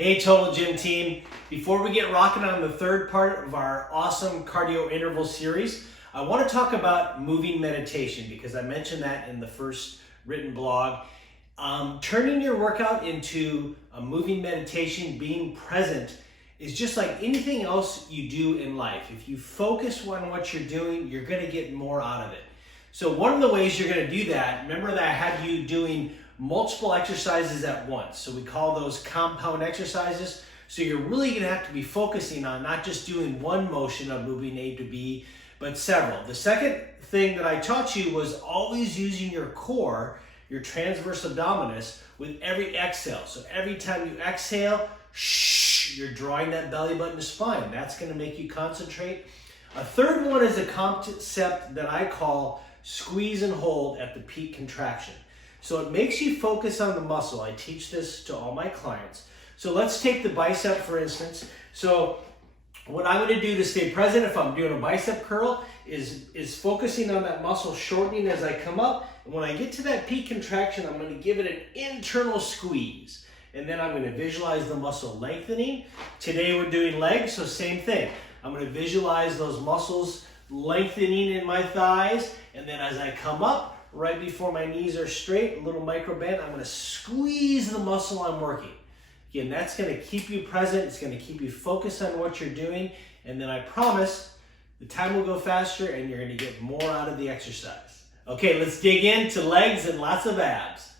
Hey Total Gym team, before we get rocking on the third part of our awesome cardio interval series, I want to talk about moving meditation because I mentioned that in the first written blog. Turning your workout into a moving meditation, being present, is just like anything else you do in life. If you focus on what you're doing, you're going to get more out of it. So one of the ways you're going to do that, remember that I had you doing multiple exercises at once. So we call those compound exercises. So you're really going to have to be focusing on not just doing one motion of moving A to B, but several. The second thing that I taught you was always using your core, your transverse abdominis, with every exhale. So every time you exhale, you're drawing that belly button to spine. That's going to make you concentrate. A third one is a concept that I call squeeze and hold at the peak contraction. So it makes you focus on the muscle. I teach this to all my clients. So let's take the bicep for instance. So what I'm going to do to stay present if I'm doing a bicep curl is focusing on that muscle shortening as I come up. And when I get to that peak contraction, I'm going to give it an internal squeeze. And then I'm going to visualize the muscle lengthening. Today we're doing legs, so same thing. I'm going to visualize those muscles lengthening in my thighs. And then as I come up, right before my knees are straight, a little micro bend, I'm going to squeeze the muscle I'm working. Again, that's going to keep you present. It's going to keep you focused on what you're doing. And then I promise the time will go faster and you're going to get more out of the exercise. Okay, let's dig into legs and lots of abs.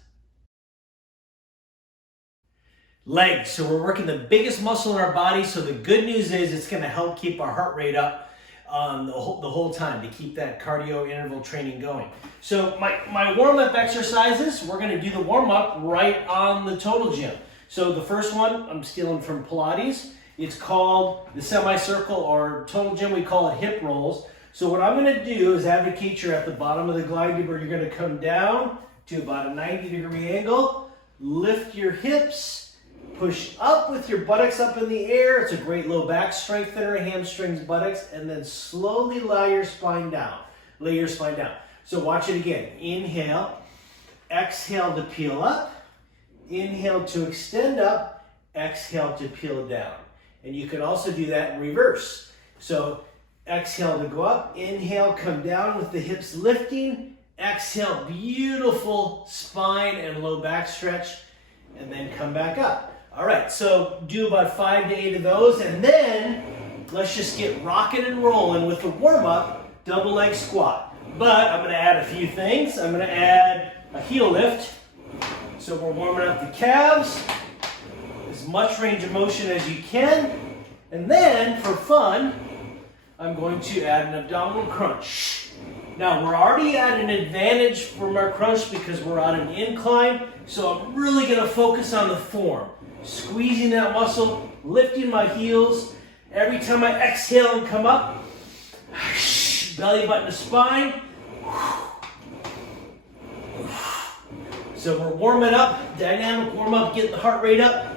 Legs. So we're working the biggest muscle in our body. So the good news is it's going to help keep our heart rate up the whole time to keep that cardio interval training going. So my warm-up exercises, we're going to do the warm-up right on the Total Gym. So the first one, I'm stealing from Pilates. It's called the semicircle, or Total Gym, we call it hip rolls. So what I'm going to do is advocate you're at the bottom of the glide where you're going to come down to about a 90-degree angle, lift your hips, push up with your buttocks up in the air. It's a great low back strengthener, hamstrings, buttocks, and then slowly lay your spine down. Lay your spine down. So watch it again. Inhale, exhale to peel up, inhale to extend up, exhale to peel down. And you can also do that in reverse. So exhale to go up, inhale, come down with the hips lifting, exhale, beautiful spine and low back stretch, and then come back up. All right, so do about 5 to 8 of those, and then let's just get rocking and rolling with the warm-up double leg squat. But I'm going to add a few things. I'm going to add a heel lift. So we're warming up the calves, as much range of motion as you can. And then, for fun, I'm going to add an abdominal crunch. Now, we're already at an advantage from our crunch because we're on an incline. So I'm really going to focus on the form. Squeezing that muscle, lifting my heels. Every time I exhale and come up, belly button to spine. So we're warming up, dynamic warm up, getting the heart rate up.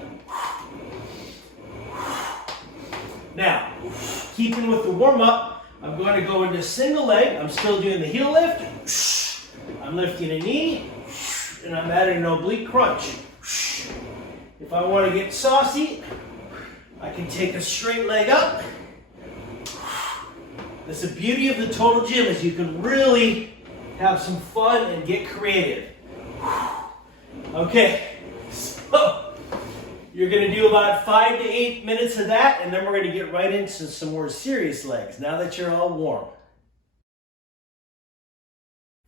Now, keeping with the warm up, I'm going to go into single leg. I'm still doing the heel lift. I'm lifting a knee, and I'm adding an oblique crunch. If I want to get saucy, I can take a straight leg up. That's the beauty of the Total Gym, is you can really have some fun and get creative. Okay, so you're going to do about 5 to 8 minutes of that, and then we're going to get right into some more serious legs now that you're all warm.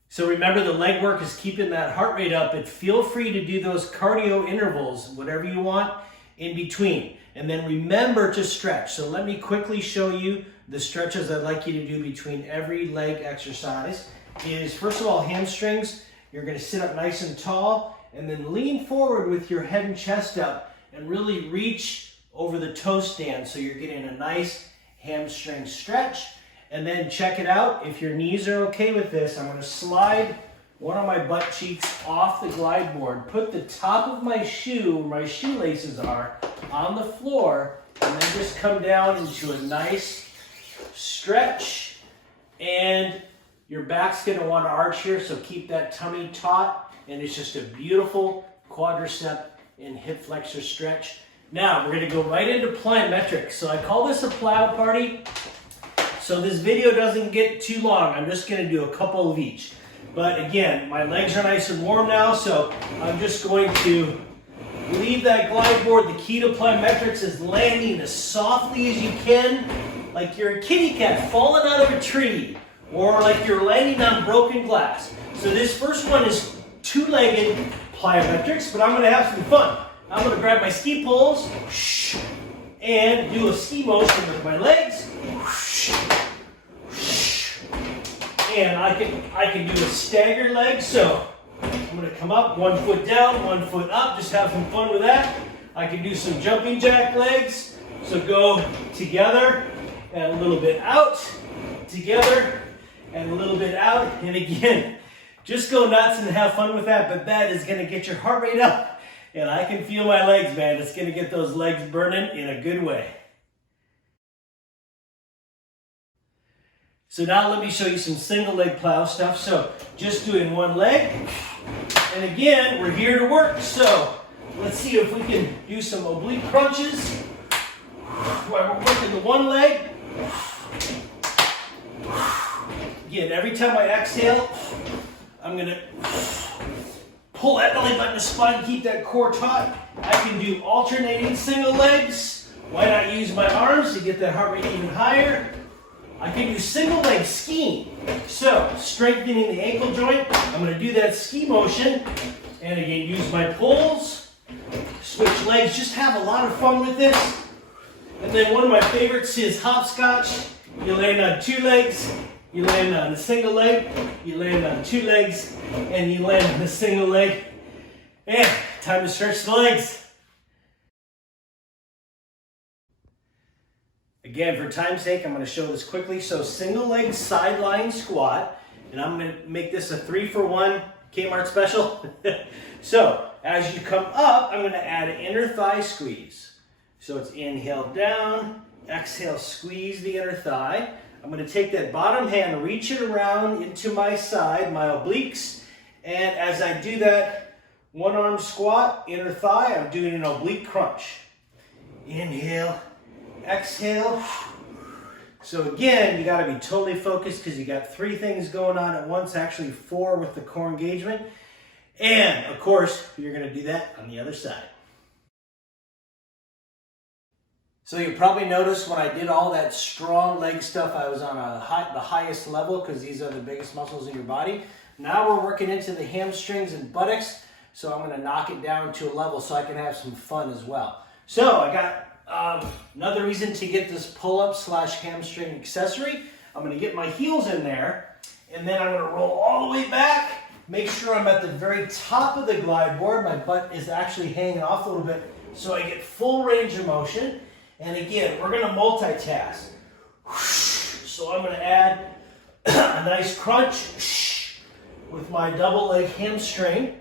So remember, the leg work is keeping that heart rate up, and feel free to do those cardio intervals, whatever you want, in between. And then remember to stretch. So let me quickly show you the stretches I'd like you to do between every leg exercise. Is first of all, hamstrings. You're going to sit up nice and tall, and then lean forward with your head and chest up, and really reach over the toe stand so you're getting a nice hamstring stretch. And then check it out. If your knees are okay with this, I'm going to slide one of my butt cheeks off the glide board, put the top of my shoe, where my shoelaces are, on the floor, and then just come down into a nice stretch. And your back's going to want to arch here, so keep that tummy taut. And it's just a beautiful quadricep and hip flexor stretch. Now we're gonna go right into plyometrics. So I call this a plow party. So this video doesn't get too long. I'm just gonna do a couple of each. But again, my legs are nice and warm now, so I'm just going to leave that glide board. The key to plyometrics is landing as softly as you can, like you're a kitty cat falling out of a tree, or like you're landing on broken glass. So this first one is two-legged plyometrics, but I'm gonna have some fun. I'm gonna grab my ski poles and do a ski motion with my legs. And I can do a staggered leg, so I'm gonna come up, 1 foot down, 1 foot up, just have some fun with that. I can do some jumping jack legs, so go together and a little bit out, together and a little bit out, and again, just go nuts and have fun with that, but that is gonna get your heart rate up, and I can feel my legs, man. It's gonna get those legs burning in a good way. So now let me show you some single leg plow stuff. So just doing one leg. And again, we're here to work. So let's see if we can do some oblique crunches while we're working the one leg. Again, every time I exhale, I'm gonna pull that belly button to spine, keep that core taut. I can do alternating single legs. Why not use my arms to get that heart rate even higher? I can do single leg skiing. So, strengthening the ankle joint, I'm going to do that ski motion. And again, use my poles, switch legs, just have a lot of fun with this. And then one of my favorites is hopscotch. You land on two legs, you land on a single leg, you land on two legs, and you land on a single leg. And time to stretch the legs. Again, for time's sake, I'm going to show this quickly. So single leg sideline squat, and I'm going to make this a 3-for-1 Kmart special. So as you come up, I'm going to add an inner thigh squeeze. So it's inhale down, exhale, squeeze the inner thigh. I'm going to take that bottom hand, reach it around into my side, my obliques, and as I do that one arm squat, inner thigh, I'm doing an oblique crunch. Inhale. Exhale. So again, you got to be totally focused because you got 3 things going on at once, actually 4 with the core engagement. And of course, you're going to do that on the other side. So you probably noticed when I did all that strong leg stuff, I was on the highest level because these are the biggest muscles in your body. Now we're working into the hamstrings and buttocks, so I'm going to knock it down to a level so I can have some fun as well. So I got another reason to get this pull-up / hamstring accessory. I'm going to get my heels in there, and then I'm going to roll all the way back. Make sure I'm at the very top of the glide board. My butt is actually hanging off a little bit so I get full range of motion. And again, we're going to multitask. So I'm going to add a nice crunch with my double leg hamstring.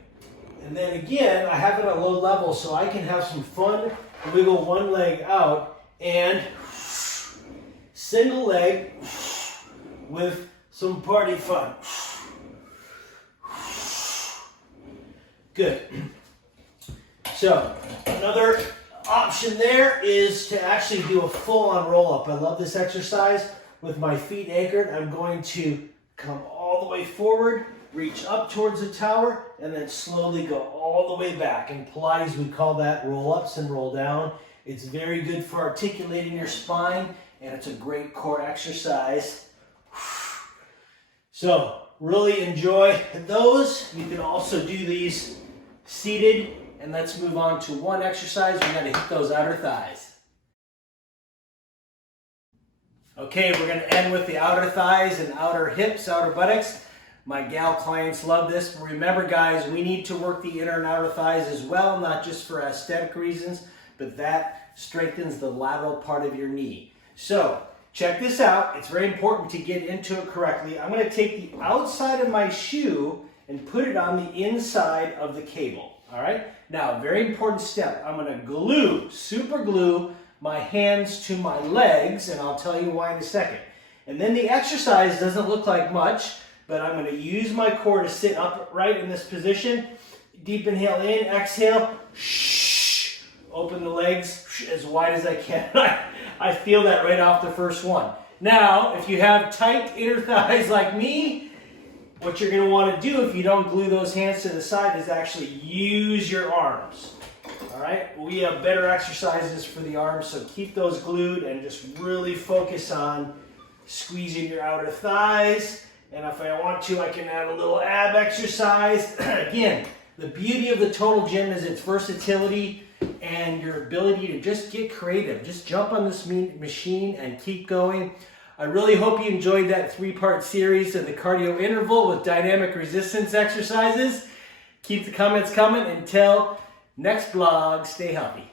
And then again, I have it at a low level so I can have some fun. Wiggle one leg out and single leg with some party fun. Good. So another option there is to actually do a full-on roll-up. I love this exercise. With my feet anchored, I'm going to come all the way forward, reach up towards the tower, and then slowly go all the way back. In Pilates, we call that roll-ups and roll down. It's very good for articulating your spine, and it's a great core exercise. So, really enjoy those. You can also do these seated, and let's move on to one exercise. We got to hit those outer thighs. Okay, we're going to end with the outer thighs and outer hips, outer buttocks. My gal clients love this. But remember, guys, we need to work the inner and outer thighs as well, not just for aesthetic reasons, but that strengthens the lateral part of your knee. So, check this out. It's very important to get into it correctly. I'm going to take the outside of my shoe and put it on the inside of the cable. All right? Now, very important step. I'm going to glue, super glue, my hands to my legs, and I'll tell you why in a second. And then the exercise doesn't look like much, but I'm going to use my core to sit upright in this position. Deep inhale in, exhale. Open the legs. as wide as I can. I feel that right off the first one. Now, if you have tight inner thighs like me, what you're going to want to do if you don't glue those hands to the side is actually use your arms. All right, we have better exercises for the arms, so keep those glued and just really focus on squeezing your outer thighs. And if I want to, I can add a little ab exercise. Again, the beauty of the total gym is its versatility and your ability to just get creative. Just jump on this machine and keep going. I really hope you enjoyed that 3-part series of the cardio interval with dynamic resistance exercises. Keep the comments coming. Until next vlog, stay healthy.